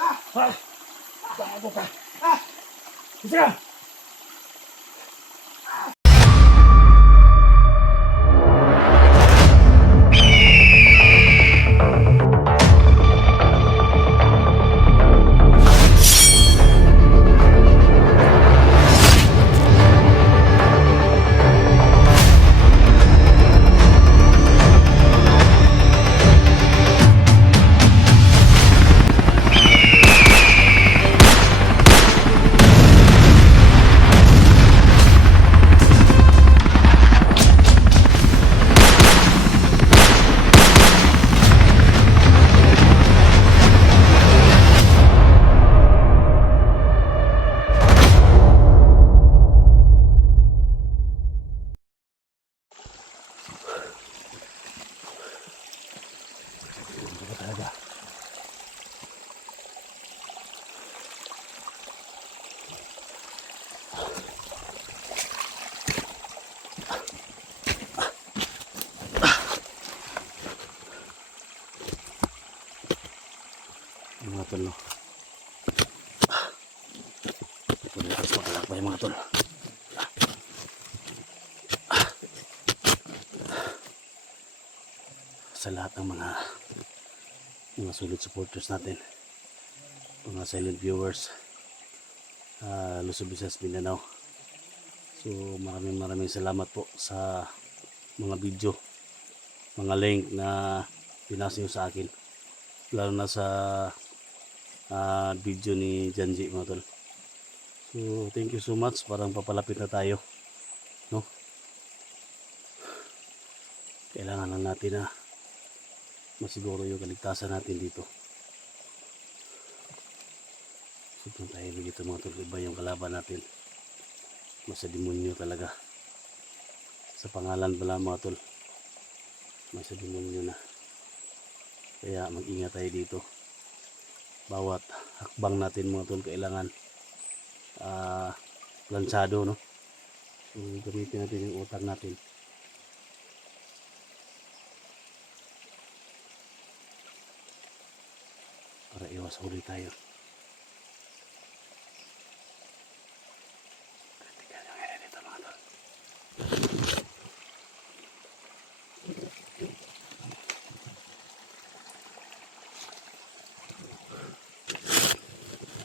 Ah! Bago ka! Ah! Isa ka! Talaga. Mga tol, no? Pagkakas makalakbay mga tol. Sa lahat ng mga solid supporters natin, mga silent viewers, Luzon, Visayas, Mindanao. So maraming salamat po sa mga video, mga link na pinasa nyo sa akin, lalo na sa video ni Janji mga tol. So thank you so much, parang papalapit na tayo, no? Kailangan lang natin na masiguro yung kaligtasan natin dito. Sobrang tayo dito mga tol, iba yung kalaban natin, masa demonyo talaga. Sa pangalan pala mga tol, masa demonyo na. Kaya mag-ingat tayo dito. Bawat hakbang natin mga tol, kailangan plansado, no? So gamitin natin yung utak natin para iwas huli tayo. Tingnan yung area dito mga tol.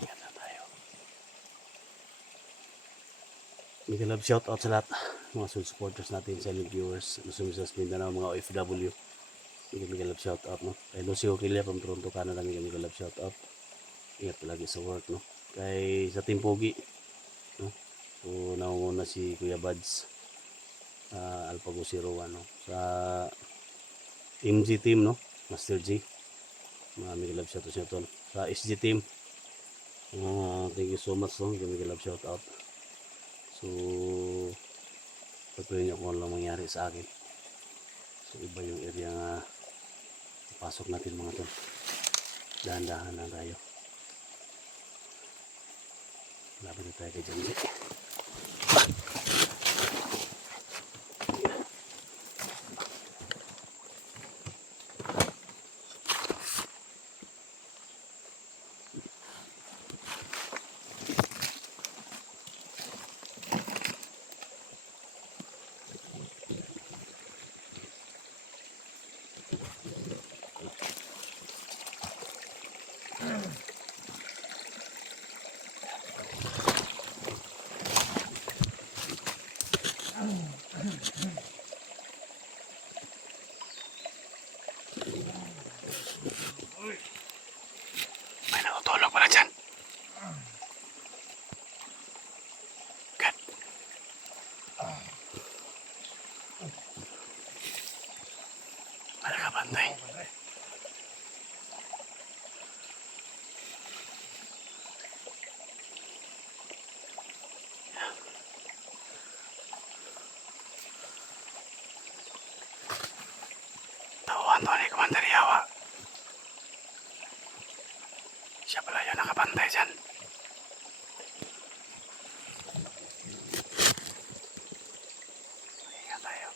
Ingat na tayo. Mega love shout out sa lahat mga supporters natin, silent viewers, Luzon, Visayas, Mindanao, mga OFW. Mega love shout out, no? Kay Lucio Kilia from Toronto, Canada, mega love shout out. Ingat palagi sa work, no? Kay sa Team Pogi, no? So naunguna si Kuya Buds, Alpago 01, no? Sa MG team, no? Master G, mega love shout out sa tol. Sa SG team, thank you so much, no? Mega love shout out. So patuloy niyo kung ano lang mangyari sa akin. So iba yung area nga pasok natin mga tol. Dahan-dahan na tayo. Laban na tayo kay Janji. May natutulog pala dyan. Good. Wala ka bantay. Tauhan to ni Commander Yawa. Siya pala yun nakabantay dyan. Ingat tayo.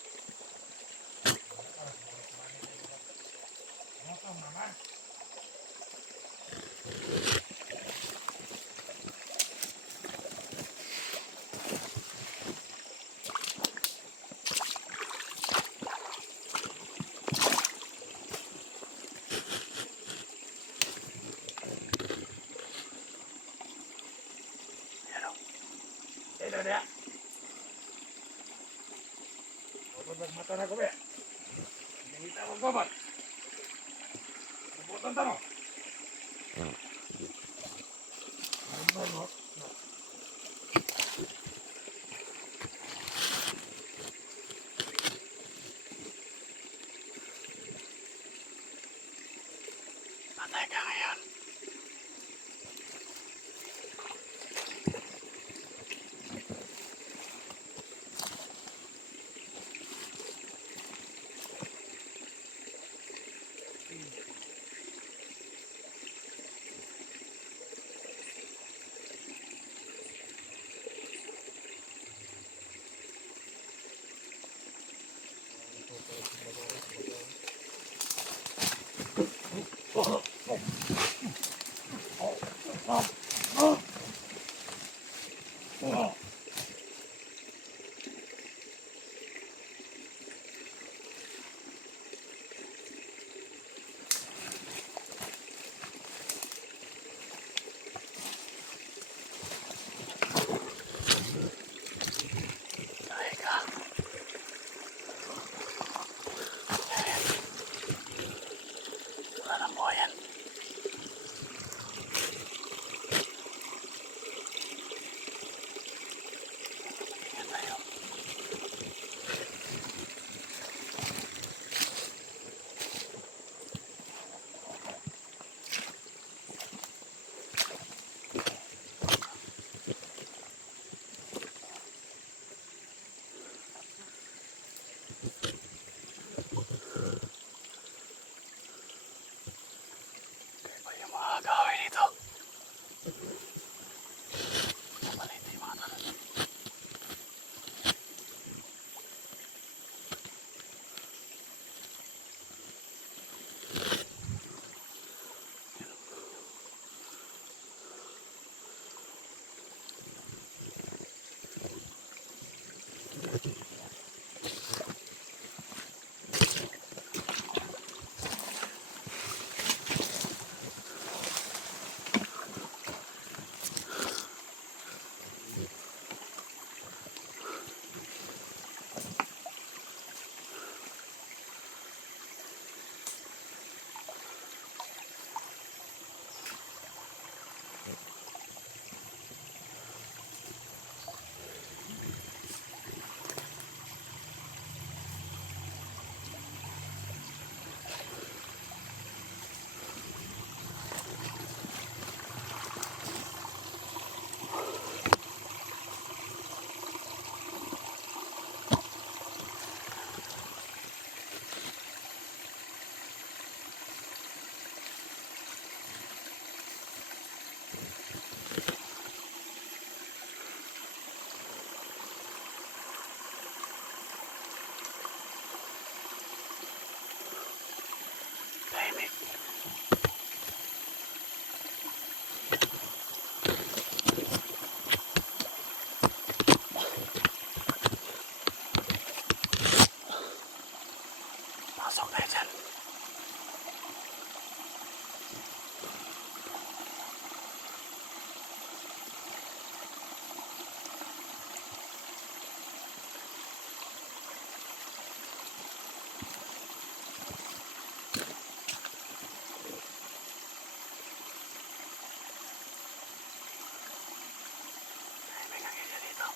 na niya. Mata na ko ba? Nangita ko ba? Nabutan ta mo. Patay ka ngayon. Patay ka. Wala nang buhayan. Tingnan tayo. Kaya ba yung mga kahoy dito? Maliit yung mga tanong. Tahimik. Pasok tayo dyan. Tahimik ang area dito.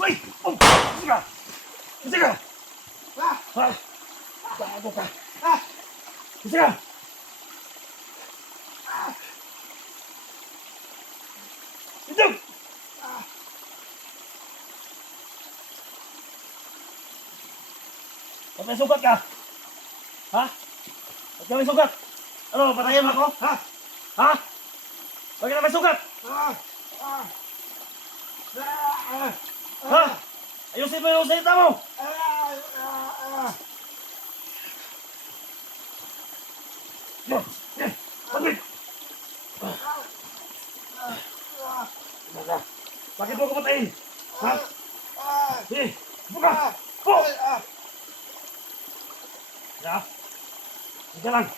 Uy! Oh! Sige! Sige! Ah! Bago ka! Sige! Ito! Ba't may sugat ka? Ha? Ba't ka may sugat? Ano, patayin mo ako? Ha? Ha? Bakit na may sugat? Ah! Ah! Ah! Ha? Ayusin mo yung salita mo! Pagit! Bakit mo ko patayin? Ha? Sige, buka! Po! Ya? Sige lang!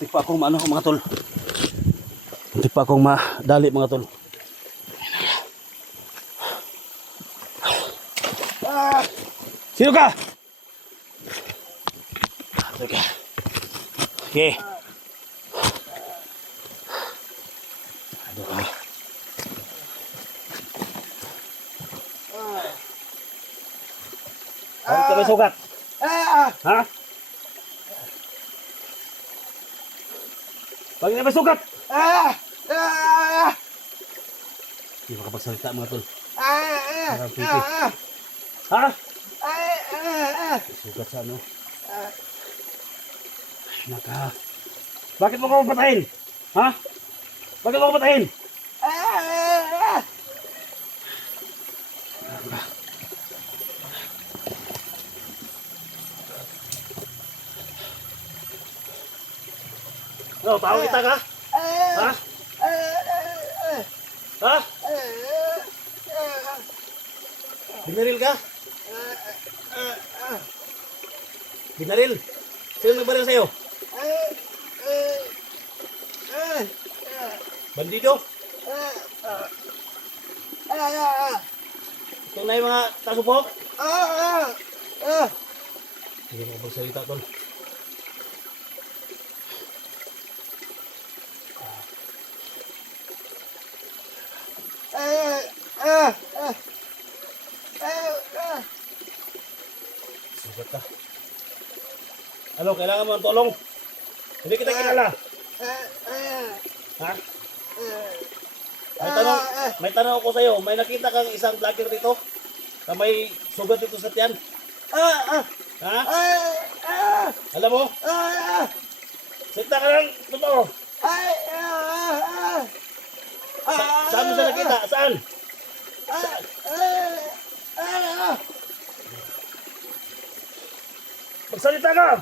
Muntik pa akong maano mga tol. Muntik pa akong madali mga tol. Sino ka? Sige. Okay. Aduh ka. Bakit ka may sugat? Ha? Bakit ka may sugat? Hindi makapagsalita mga tol. Parang pipi. Ha? Sugat sa ano? Naka. Bakit mo ko patayin? Ha? Bakit mo ko patayin? Ano, tao kita ka? Ha? Ha? Binaril ka? Binaril? Sino nagbaril sa'yo? Bandido? Ito na yung mga tasupok? Hindi mo magsalita tol. Sugat ka. Ano, kailangan mo ng tulong? Hindi kita kilala. Ha? May tanong ako sa'yo. May nakita kang isang vlogger dito? Na may sugat dito sa tiyan? Ha? Alam mo? Sita ka lang. Totoo. Saan mo siya nakita? Saan? Magsalita ka! Magsalita ka.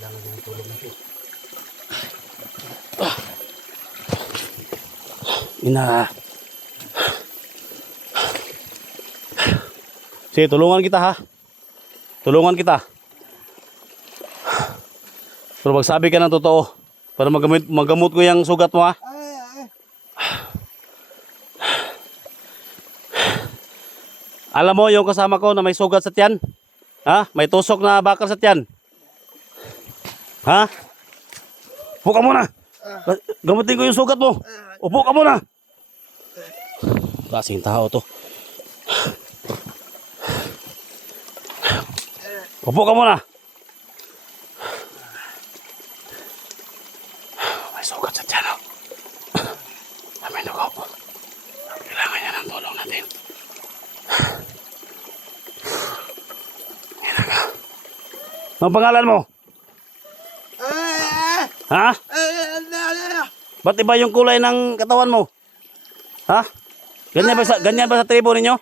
Kailangan ng tulong natin. Ina. Sige, tulungan kita ha. Tulungan kita. Pero magsabi ka ng totoo para magamot ko yung sugat mo ha. Alam mo yung kasama ko na may sugat sa tiyan? Ha? May tusok na bakal sa tiyan. Ha? Upo ka muna. Gamutin ko yung sugat mo. Upo ka muna. Klaseng tao to. Upo ka muna. May sugat sa tiyan. May dugo. Kailangan niya ng tulong natin. Ang pangalan mo? Ha? Ba't iba yung kulay ng katawan mo? Ha? Ganyan ba sa tribo ninyo?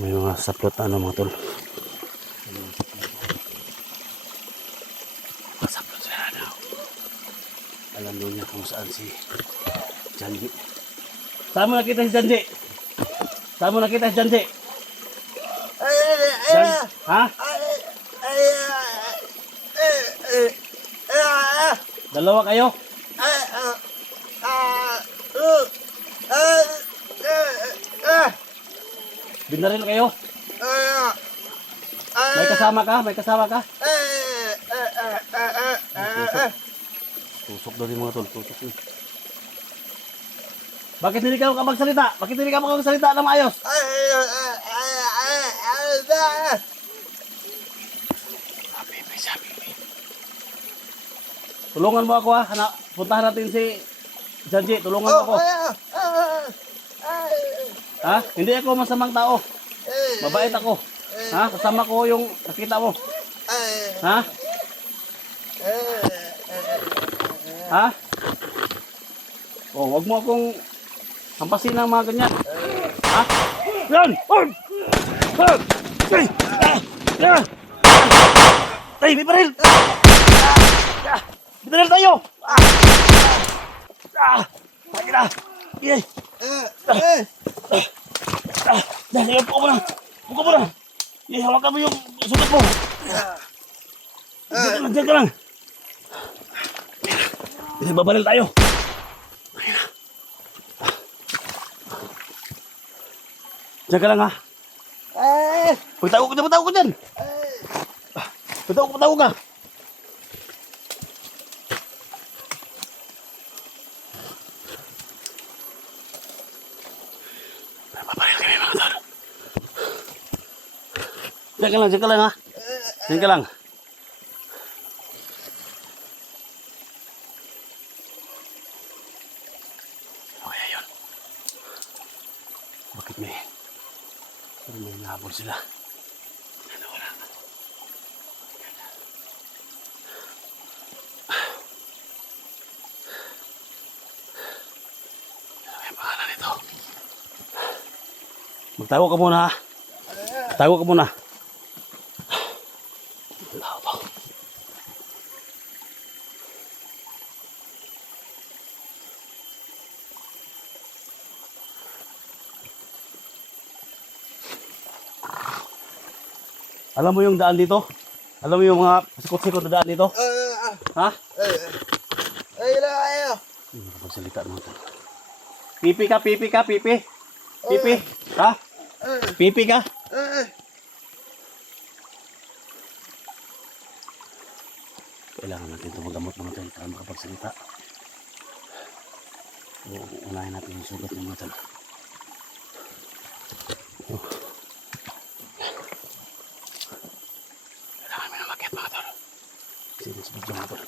May mga saplot na ano mga tol. Saplot sila na. Alam doon niya kung saan si Janji. Saan mo nakita si Janji? Saan mo nakita si Janji? Ha? Dalawa kayo? Binaril kayo? May kasama ka? May kasama ka? Tusok daw din mga tol. Tusok din. Bakit hindi ka magsalita? Bakit hindi ka magsalita na maayos? Tulungan mo ako ha. Puntahan natin si Janji, tulungan Oh, ako. Ha? Hindi ako masamang tao. Mabait ako. Ha? Kasama ko yung nakita mo. Ha? Ha? Oh, wag mo akong hampasin ng mga ganyan. Ha? Yan! Oh! Ah! Ay! Ah! Ah! Ay, may baril! Ah! May baril tayo! Ah! Ah! Lagi na! Yay! Dali, upo ka muna! Upo ka muna! Yay, hawakan mo yung sugat mo! Diyan ka lang! Hindi, babaril tayo! Diyan ka lang ha! Pagtago ka dyan! Pagtago ka! Babaril kami mga tol. Diyan ka lang ha! Diyan ka lang! Okay, ayun. Bakit may nahabol sila? Ano, wala. Ano yung pangalan nito? Magtago ka muna ha. Tago ka muna. Wala ba? Alam mo yung daan dito? Alam mo yung mga sikot-sikot na daan dito? Ha? Hindi makapagsalita naman ito. Pipi ka? Pipi? Ha? Pipi ka? Kailangan natin ito magamot mga tayo para makapagsalita. So, unahin natin yung sugat ng mga tayo. Kailangan may namakit mga tayo. Kasi mas bigyan mga tayo.